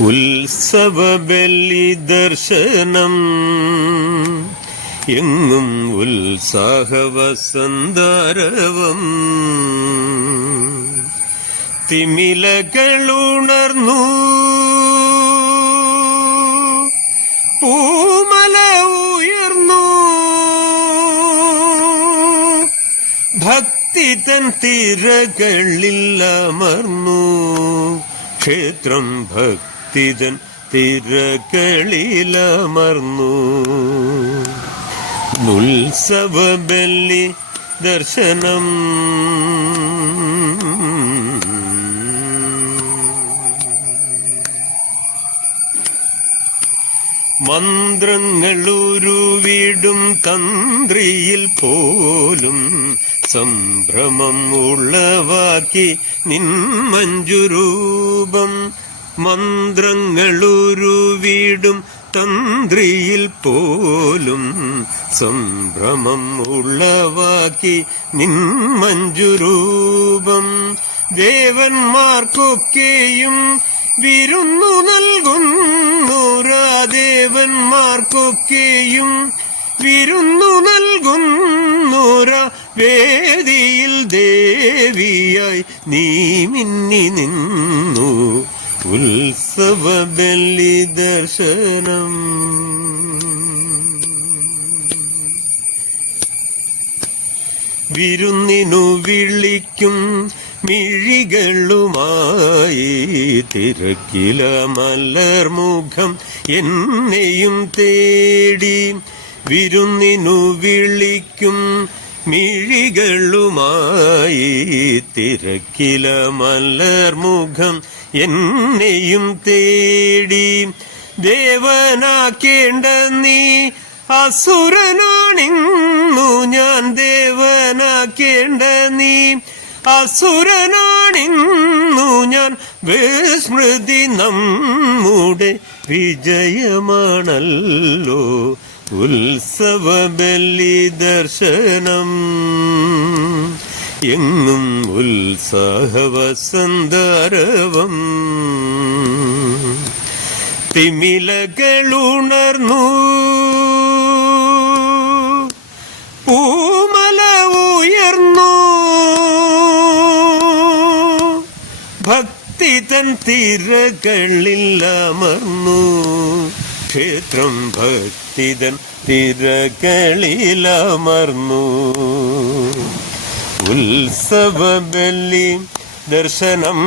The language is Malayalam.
ഉത്സവബലി ദർശനം എങ്ങും ഉത്സാഹവസന്താരവം തിമിലകളുണർന്നു പൂമല ഉയർന്നു ഭക്തി തൻ തിരകളിൽ അമർന്നു ക്ഷേത്രം ഭക്തിതൻ തിരകളിലമർന്നു ഉത്സവബലി ദർശനം മന്ത്രങ്ങളുരുവിടും തന്ത്രിയിൽ പോലും സംഭ്രമം ഉളവാക്കി നിൻ മഞ്ജുരൂപം മന്ത്രങ്ങളുരുവിടും തന്ത്രിയിൽ പോലും സംഭ്രമം ഉളവാക്കി നിൻ മഞ്ജുരൂപം ദേവന്മാർക്കൊക്കെയും വിരുന്നു നൽകുന്നൂരാദേവന്മാർക്കൊക്കെയും വിരുന്നു നൽകുന്നൂര വേദിയിൽ ദേവിയായി നീ മിന്നി നിന്നു ഉത്സവബലി ദർശനം വിരുന്നിനു വിളിക്കും മിഴികളുമായി തിരക്കില മലർമുഖം എന്നെയും തേടി വിരുന്നിനു വിളിക്കും മിഴികളുമായി തിരക്കില മലർമുഖം എന്നെയും തേടി ദേവനാക്കേണ്ട നീ അസുരനാണിന്നു ഞാൻ ദേവനാക്കേണ്ട നീ അസുരനാണിന്നു ഞാൻ വിസ്മൃതി നമ്മുടെ വിജയമാണല്ലോ ഉത്സവബലി ദർശനം എങ്ങും ഉത്സാഹവസന്താരവം തിമിലകളുണർന്നു പൂമല ഉയർന്നു ഭക്തി തൻ തിരകളിൽ അമർന്നു ക്ഷേത്രം ഭക്തിതൻ തിരകളിലമർന്നു ഉത്സവബലി ദർശനം